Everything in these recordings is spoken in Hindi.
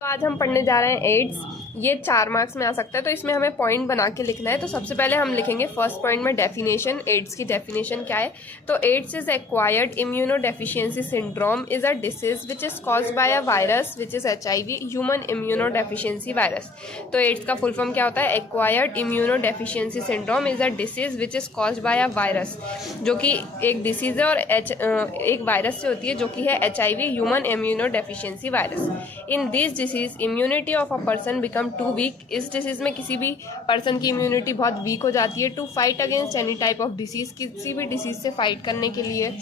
तो आज हम पढ़ने जा रहे हैं एड्स। ये 4 मार्क्स में आ सकता है, तो इसमें हमें पॉइंट बना के लिखना है। तो सबसे पहले हम लिखेंगे फर्स्ट पॉइंट में डेफिनेशन। एड्स की डेफिनेशन क्या है? तो AIDS is acquired immunodeficiency syndrome is a disease which is caused by a virus which is HIV, human immunodeficiency virus. तो एड्स का फुल फॉर्म क्या होता है? Acquired immunodeficiency syndrome is a disease which is caused by a virus, जो कि एक डिसीज है और एक वायरस से होती है, जो कि है HIV, human immunodeficiency virus. In this disease immunity of a person become too weak. इस डिसीज में किसी भी पर्सन की इम्यूनिटी बहुत वीक हो जाती है। To fight against any type of disease, किसी भी डिसीज से फाइट करने के लिए,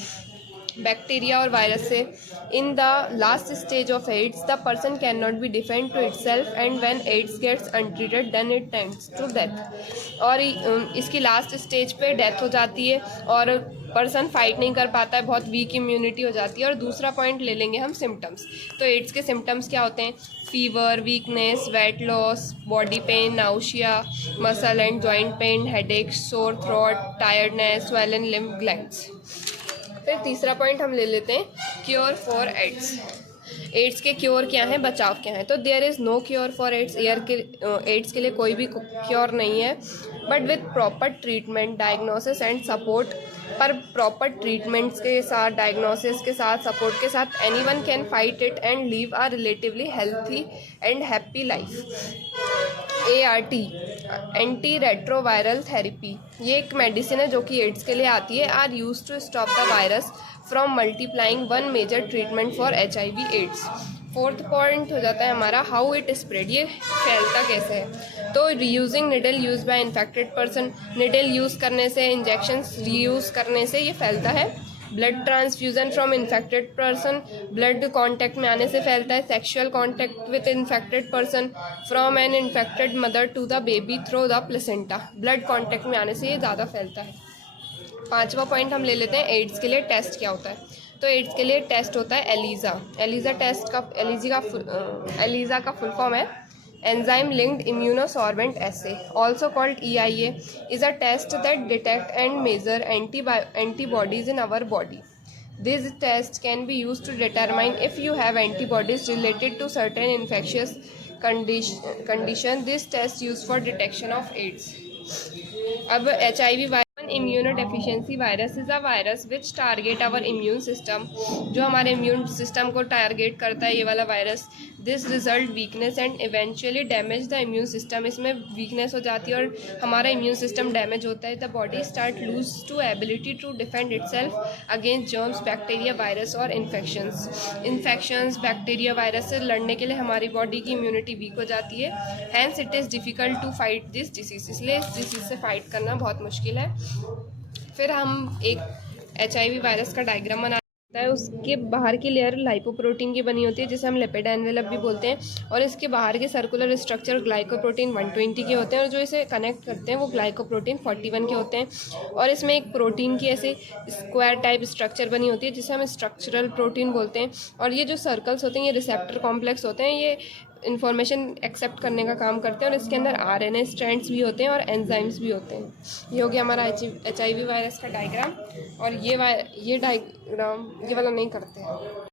बैक्टीरिया और वायरस से। In the last stage of AIDS the person can not be defend to itself and when AIDS gets untreated then it tends to death. और इसकी लास्ट स्टेज पे डेथ हो जाती है और पर्सन फाइट नहीं कर पाता है, बहुत वीक इम्यूनिटी हो जाती है। और दूसरा पॉइंट ले लेंगे हम सिम्टम्स। तो एड्स के सिम्टम्स क्या होते हैं? Fever, weakness, weight loss, body pain, nausea, muscle and joint pain, headache, sore throat, tiredness, swollen lymph glands. फिर तीसरा पॉइंट हम ले लेते हैं क्योर फॉर एड्स। एड्स के क्योर क्या हैं, बचाव क्या है? तो there is no cure for AIDS. AIDS के लिए कोई भी क्योर नहीं है, but with proper treatment, diagnosis and support. पर प्रॉपर ट्रीटमेंट्स के साथ, डायग्नोसिस के साथ, सपोर्ट के साथ anyone can fight it and leave a relatively healthy and happy life. ART, anti retroviral therapy, ये एक मेडिसिन है जो कि एड्स के लिए आती है। Are use to stop the virus from multiplying, one major treatment for HIV AIDS. Fourth point हो जाता है हमारा हाउ इट स्प्रेड, ये फैलता कैसे है? तो reusing needle use by infected person, needle use करने से, इंजेक्शन रीयूज़ करने से ये फैलता है। Blood transfusion from infected person, blood contact में आने से फैलता है। Sexual contact with infected person, from an infected mother to the baby through the placenta, blood contact में आने से ये ज़्यादा फैलता है। पांचवा पॉइंट हम ले लेते हैं एड्स के लिए टेस्ट क्या होता है। तो एड्स के लिए टेस्ट होता है एलिजा। एलिजा का फुल फॉर्म है Enzyme Linked Immunosorbent Assay, also called EIA, is a test that detect and measure antibodies in our body. This test can be used to determine if you have antibodies related to certain infectious condition. This test used for detection of AIDS. अब HIV immunodeficiency virus is a virus which target our immune system, जो हमारे immune system को टारगेट करता है ये वाला virus. This result weakness and eventually damage the immune system, इसमें वीकनेस हो जाती है और हमारा इम्यून सिस्टम डैमेज होता है। The body start lose to ability to defend itself against germs, bacteria, virus और इन्फेक्शंस। बैक्टीरिया, वायरस से लड़ने के लिए हमारी बॉडी की इम्यूनिटी वीक हो जाती है। Hence it is difficult to fight this disease, इसलिए इस डिसीज से फाइट करना बहुत मुश्किल है। फिर हम एक HIV वायरस का डायग्राम बना है। उसके बाहर की लेयर लाइपोप्रोटीन की बनी होती है, जिसे हम लिपिड एनवेलप भी बोलते हैं। और इसके बाहर के सर्कुलर स्ट्रक्चर ग्लाइकोप्रोटीन 120 के होते हैं और जो इसे कनेक्ट करते हैं वो ग्लाइकोप्रोटीन 41 के होते हैं। और इसमें एक प्रोटीन की ऐसे स्क्वायर टाइप स्ट्रक्चर बनी होती है जिसे हम स्ट्रक्चरल प्रोटीन बोलते हैं। और ये जो सर्कल्स होते हैं ये रिसेप्टर कॉम्प्लेक्स होते हैं, ये इन्फॉर्मेशन एक्सेप्ट करने का काम करते हैं। और इसके अंदर RNA स्ट्रैंड्स भी होते हैं और एंजाइम्स भी होते हैं। ये हो गया हमारा HIV वायरस का डायग्राम। और ये डायग्राम ये वाला नहीं करते हैं।